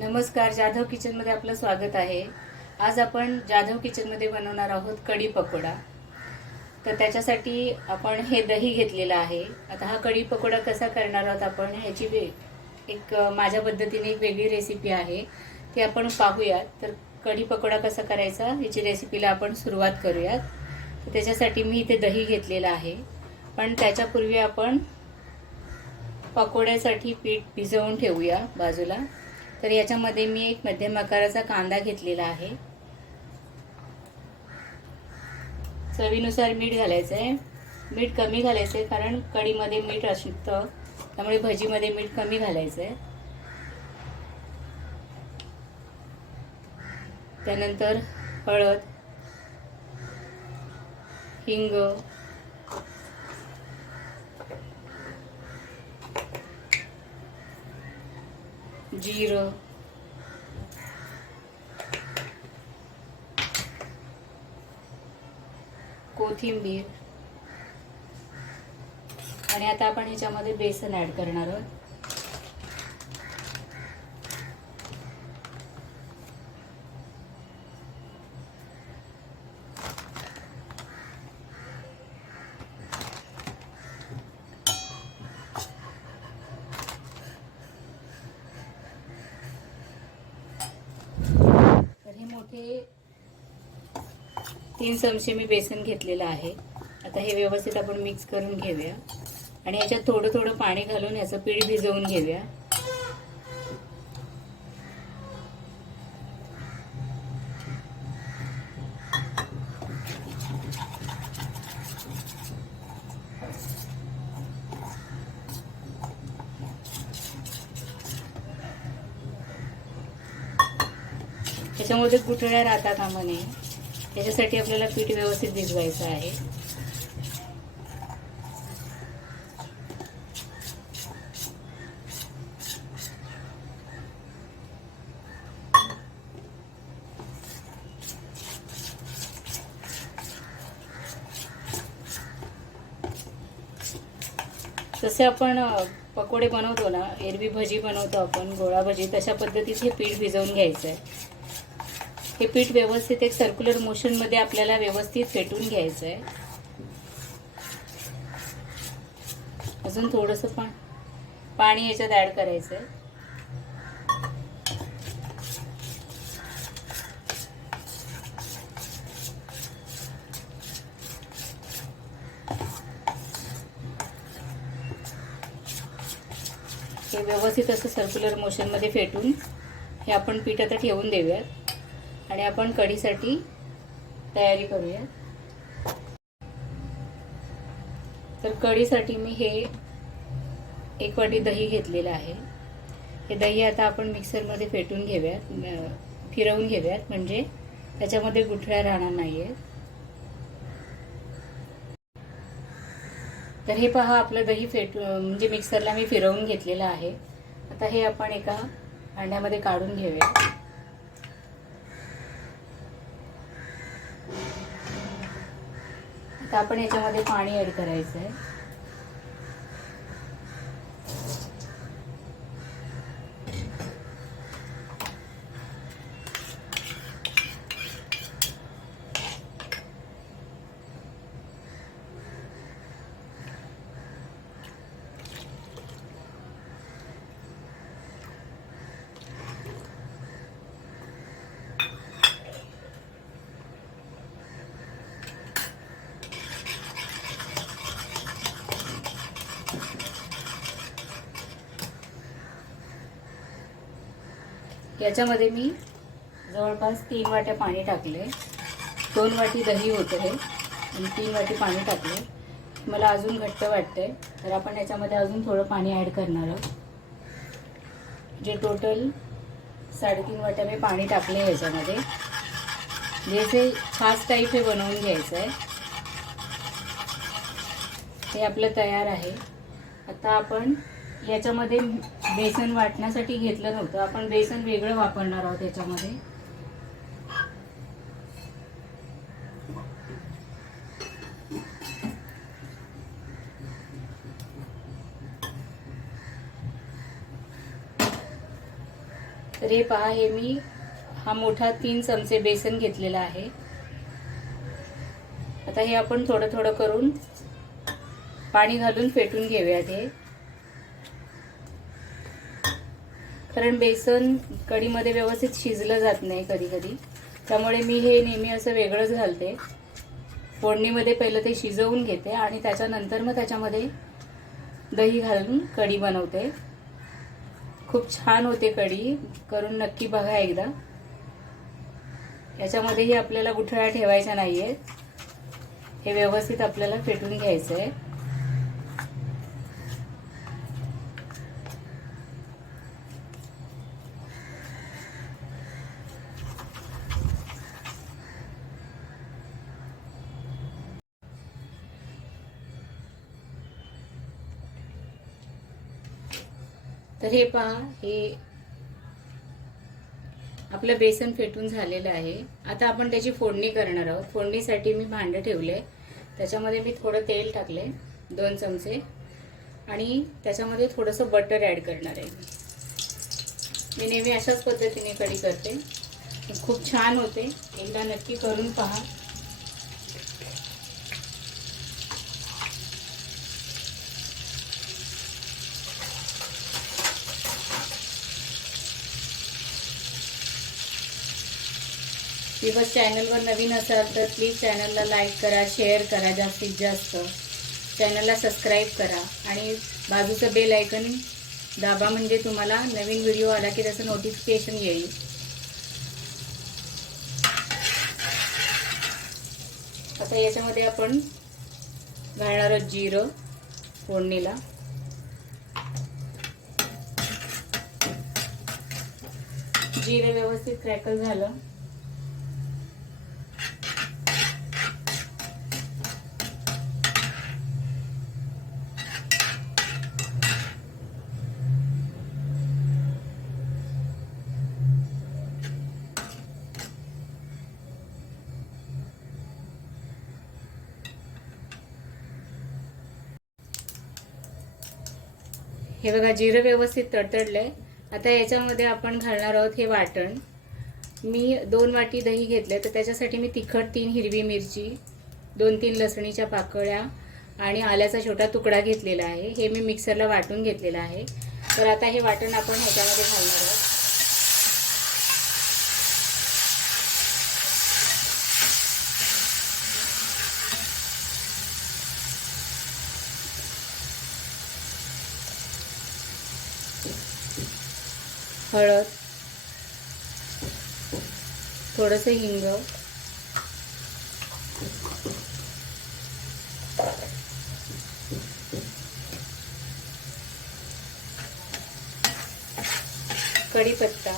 नमस्कार जाधव किचनमध्ये आपलं स्वागत आहे. आज आपण जाधव किचनमध्ये बनवणार आहोत कढी पकोडा. तर त्याच्यासाठी आपण हे दही घेतलेलं आहे. आता हा कढी पकोडा कसा करणार आहोत आपण ह्याची वे- एक माझ्या पद्धतीने एक वेगळी रेसिपी आहे. ती आपण पाहूयात. तर कढी पकोडा कसा करायचा याची रेसिपीला आपण सुरुवात करूयात. तर त्याच्यासाठी मी इथे दही घेतलेलं आहे. पण त्याच्यापूर्वी आपण पकोड्यासाठी पीठ भिजवून ठेवूया बाजूला. तर याच्यामध्ये मी एक मध्यम आकाराचा कांदा घेतलेला आहे. चवीनुसार मीठ घालायचं आहे मीठ कमी घालायचं आहे कारण कढीमध्ये मीठ असतं. त्यामुळे भजीमध्ये मीठ कमी घालायचं आहे त्यानंतर हळद हिंग जिरं। कोथिंबीर। आणि आता आपण ह्याच्यामध्ये बेसन ॲड करणार आहोत तर हे मोठे तीन चमचे मी बेसन घेतलेलं आहे. आता हे व्यवस्थित आपण मिक्स करून घेऊया. आणि याच्यात थोडं थोडं पाणी घालून याचं पीठ भिजवून घेऊया. त्याच्यामध्ये गुठळ्या राहतात कामा त्याच्यासाठी आपल्याला पीठ व्यवस्थित भिजवायचं आहे. जसे आपण पकोडे बनवतो ना एरवी भजी बनवतो आपण गोळा भजी तशा पद्धतीत हे पीठ भिजवून घ्यायचं आहे हे पीठ व्यवस्थित एक सर्क्युलर मोशनमध्ये आपल्याला व्यवस्थित फेटून घ्यायचं आहे अजून थोडस पण पाणी याच्यात ऍड करायचं आहे हे व्यवस्थित असं सर्क्युलर मोशनमध्ये फेटून हे आपण पीठ आता ठेवून देऊयात. आणि आपण कढीसाठी तयारी करूया. तर कढीसाठी मी हे एक वाटी दही घेतलेलं आहे. हे दही आता आपण मिक्सरमध्ये फेटून घेऊयात फिरवून घेऊयात. म्हणजे त्याच्यामध्ये गुठळ्या राहणार नाही आहेत तर हे पहा आपलं दही फेट म्हणजे मिक्सरला मी फिरवून घेतलेलं आहे. आता हे आपण एका अंड्यामध्ये काढून घेऊया तर आपण याच्यामध्ये पाणी ऍड करायचं आहे याच्यामध्ये मी जवळपास तीन वाट्या पाणी टाकले. दोन वाटी दही होतं. हे आणि तीन वाटी पाणी टाकले. मला अजून घट्ट वाटतंय. तर आपण याच्यामध्ये अजून थोडं पाणी ॲड करणार आहोत. जे टोटल साडेतीन वाट्या मी पाणी टाकले याच्यामध्ये. जे खास टाईप हे बनवून घ्यायचं आहे हे आपलं तयार आहे. आता आपण याच्यामध्ये बेसन वाटण्यासाठी घेतलं नव्हतं. आपण बेसन वेगळं वापरणार आहोत त्याच्यामध्ये तर हे पहा हे मी हा मोठा तीन चमचे बेसन घेतलेला आहे. आता हे आपण थोडं थोडं करून पाणी घालून फेटून घेऊयात हे. कारण बेसन कढीमध्ये व्यवस्थित शिजलं जात नाही कधी कधी. त्यामुळे मी हे नेहमी असं वेगळंच घालते. फोडणीमध्ये पहिलं ते शिजवून घेते आणि त्याच्यानंतर मग त्याच्यामध्ये दही घालून कढी बनवते. खूप छान होते कढी. करून नक्की बघा एकदा. याच्यामध्येही आपल्याला गुठळ्या ठेवायच्या नाही आहेत हे व्यवस्थित आपल्याला फेटून घ्यायचं आहे तर हे पहा हे आपलं बेसन फेटून झालेलं आहे. आता आपण त्याची फोडणी करणार आहोत. फोडणीसाठी मी भांडं ठेवले. त्याच्यामध्ये मी थोडं तेल टाकले दोन चमचे. आणि त्याच्यामध्ये थोडंसं बटर ॲड करणार आहे. मी नेहमी अशाच पद्धतीने कढी करते. खूप छान होते. एकदा नक्की करून पहा. दिवस चॅनलवर नवीन असाल तर प्लीज चॅनलला लाईक करा शेअर करा जास्तीत जास्त. चॅनलला सबस्क्राईब करा आणि बाजूचं बेल ऐकन दाबा म्हणजे तुम्हाला नवीन व्हिडिओ आला की त्याचं नोटिफिकेशन येईल. आता याच्यामध्ये आपण घालणार आहोत जिरं फोडणीला. जिरं व्यवस्थित क्रॅकल झालं. हे बघा जिरं व्यवस्थित तडतडलंय. आता याच्यामध्ये आपण घालणार आहोत हे वाटण. मी दोन वाटी दही घेतले तर त्याच्यासाठी मी तिखट तीन हिरवी मिरची दोन तीन लसणीच्या पाकळ्या आणि आल्याचा छोटा तुकडा घेतलेला आहे. हे मी मिक्सरला वाटून घेतलेलं आहे. तर आता हे वाटण आपण ह्याच्यामध्ये घालणार आहोत. हळद थोडंसं हिंग कढीपत्ता.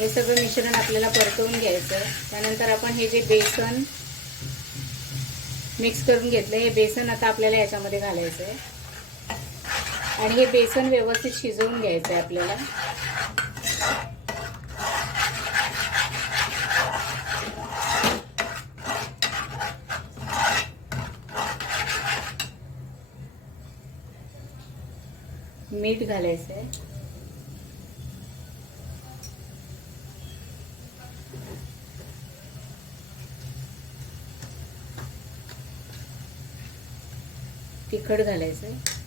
हे सगळं मिश्रण आपल्याला परतवून घ्यायचं. त्यानंतर आपण हे जे बेसन मिक्स करून घेतलं हे बेसन आता आपल्याला याच्यामध्ये घालायचं आहे. आणि हे बेसन व्यवस्थित शिजवून घ्यायचं आहे आपल्याला. मीठ घालायचं आहे. तिखट घालायचं. आहे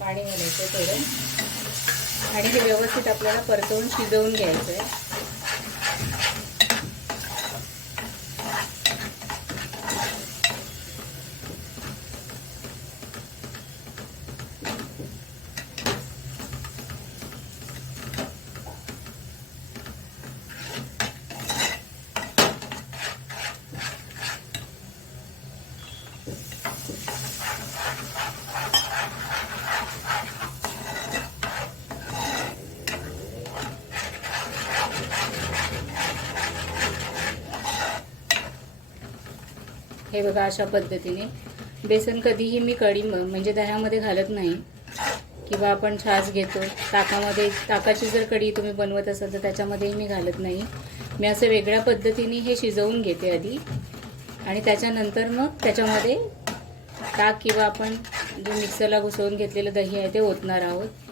पाणी घालायचं थोडं. आणि हे व्यवस्थित आपल्याला परतवून शिजवून घ्यायचं आहे हे बघा अशा पद्धतीने. बेसन कधीही मी कढी म्हणजे दह्यामध्ये घालत नाही. किंवा आपण छास घेतो ताकामध्ये ताकाची जर कढी तुम्ही बनवत असाल तर त्याच्यामध्येही मी घालत नाही. मी असं वेगळ्या पद्धतीने हे शिजवून घेते आधी. आणि त्याच्यानंतर मग त्याच्यामध्ये ताक किंवा आपण जे मिक्सरला घुसवून घेतलेलं दही आहे ते ओतणार आहोत.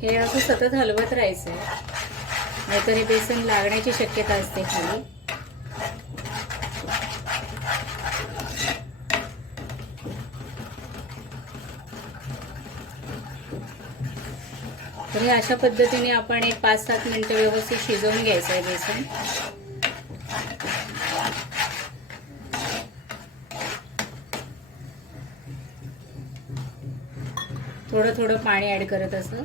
हे असं सतत हलवत राहायचं आहे नाहीतर हे बेसन लागण्याची शक्यता असते खाली. तर हे अशा पद्धतीने आपण एक पाच सात मिनटं व्यवस्थित शिजवून घ्यायचं आहे बेसन. थोडं थोडं पाणी ऍड करत असं.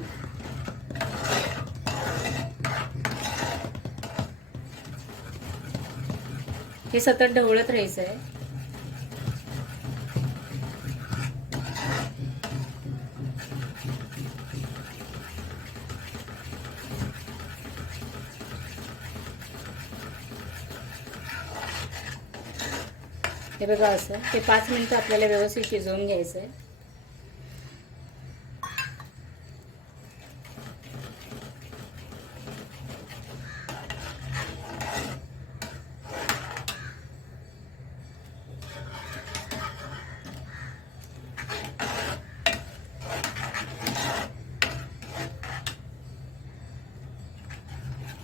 हे सतत ढवळत राहायचं आहे हे बघा असं ते पाच मिनिटं आपल्याला व्यवस्थित शिजवून घ्यायचं आहे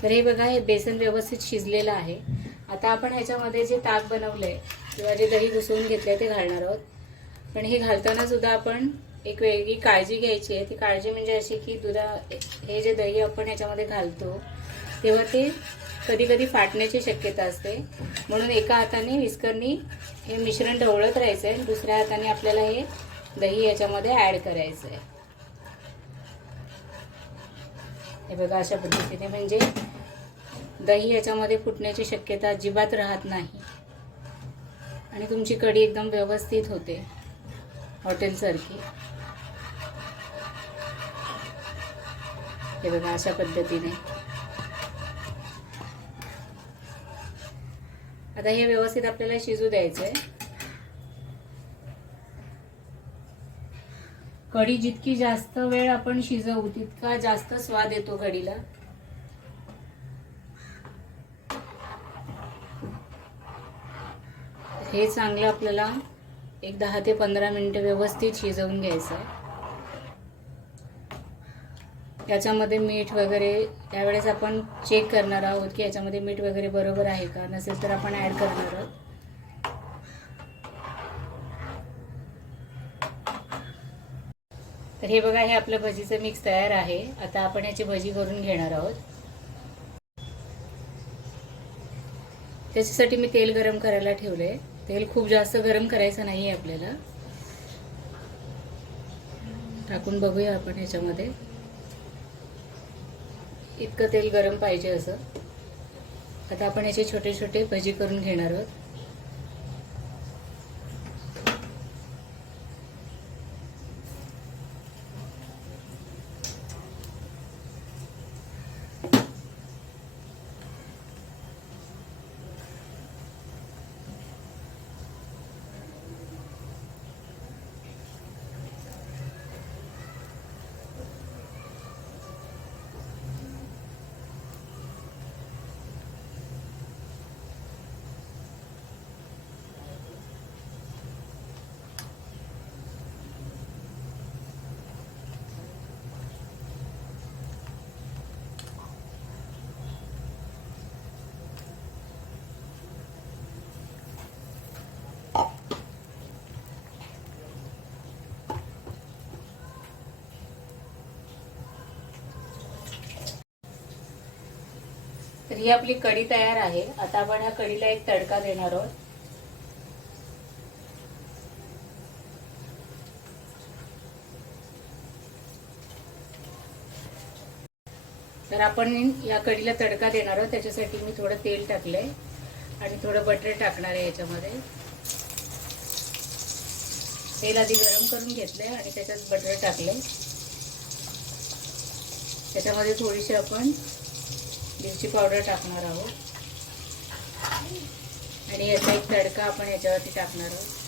तर हे बघा हे बेसन व्यवस्थित शिजलेलं आहे. आता आपण ह्याच्यामध्ये जे ताक बनवलंय किंवा जे दही घुसवून घेतलंय ते घालणार आहोत. पण हे घालताना सुद्धा आपण एक वेगळी काळजी घ्यायची आहे. ती काळजी म्हणजे अशी की दुधा हे जे दही आपण ह्याच्यामध्ये घालतो तेव्हा ते कधी कधी फाटण्याची शक्यता असते. म्हणून एका हाताने विस्करनी हे मिश्रण ढवळत राहायचं आहे दुसऱ्या हाताने आपल्याला हे दही याच्यामध्ये ॲड करायचं आहे हे बघा अशा पद्धतीने म्हणजे दही याच्यामध्ये फुटण्याची शक्यता अजिबात राहत नाही. आणि तुमची कढी एकदम व्यवस्थित होते. हॉटेलसारखी. हे बघा अशा पद्धतीने. आता हे व्यवस्थित आपल्याला शिजू द्यायचंय. कढी जितकी जास्त वेळ आपण शिजवू तितका जास्त स्वाद येतो कढीला. हे चांगलं आपल्याला एक दहा ते पंधरा मिनटं व्यवस्थित शिजवून घ्यायचं आहे. याच्यामध्ये मीठ वगैरे त्यावेळेस आपण चेक करणार आहोत की याच्यामध्ये मीठ वगैरे बरोबर आहे का? नसेल तर आपण ॲड करणार आहोत. तर हे बघा हे आपलं भजीचं मिक्स तयार आहे. आता आपण याची भजी करून घेणार आहोत. त्याच्यासाठी मी तेल गरम करायला ठेवलंय. तेल खूप जास्त गरम करायचं नाही आहे आपल्याला. टाकून बघूया आपण ह्याच्यामध्ये. इतकं तेल गरम पाहिजे असं. आता आपण याचे छोटे छोटे भजी करून घेणार आहोत. ही आपली कढी तयार आहे. आता आपण ह्या कढीला एक तडका देणार आहोत. तर आपण या कढीला तडका देणार आहोत. त्याच्यासाठी मी थोडं तेल टाकलंय. आणि थोडं बटर टाकणार आहे याच्यामध्ये. तेल आधी गरम करून घेतलंय आणि त्याच्यात बटर टाकलंय. त्याच्यामध्ये थोडीशी आपण मिरची पावडर टाकणार आहोत. आणि याचा एक तडका आपण याच्यावरती टाकणार आहोत.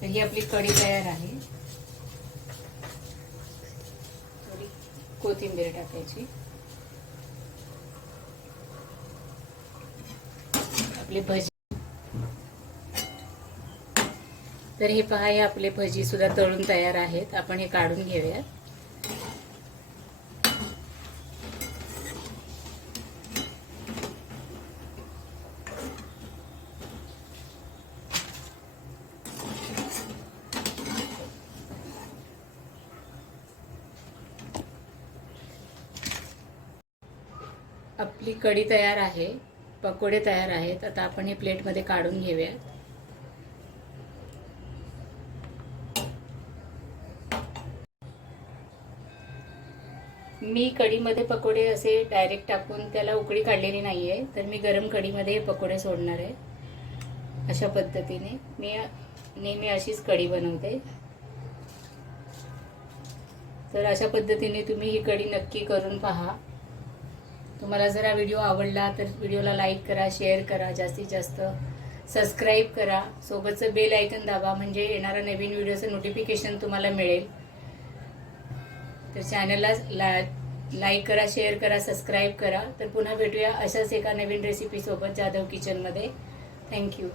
तर ही आपली कढी तयार आहे. थोडी कोथिंबीर टाकायची. आपली भजी तर हे पहा हे आपले भजी सुद्धा तळून तयार आहेत. आपण हे काढून घेऊयात. आपली कढी तयार आहे पकोडे तयार आहेत. आता आपण हे प्लेटमध्ये काढून घेऊयात. मी कढीमध्ये पकोडे असे डायरेक्ट टाकून त्याला उकळी काढलेली नाही आहे तर मी गरम कढीमध्ये हे पकोडे सोडणार आहे. अशा पद्धतीने मी नेहमी अशीच कढी बनवते. तर अशा पद्धतीने तुम्ही ही कढी नक्की करून पहा. तुम्हाला जर हा व्हिडिओ आवडला तर व्हिडिओला लाईक करा शेअर करा जास्तीत जास्त सबस्क्राईब करा. सोबतचं बेल आयकन दाबा म्हणजे येणारा नवीन व्हिडिओचं नोटिफिकेशन तुम्हाला मिळेल. तर चॅनलला ला लाईक करा शेअर करा सबस्क्राईब करा. तर पुन्हा भेटूया अशाच एका नवीन रेसिपीसोबत जाधव किचनमध्ये थँक्यू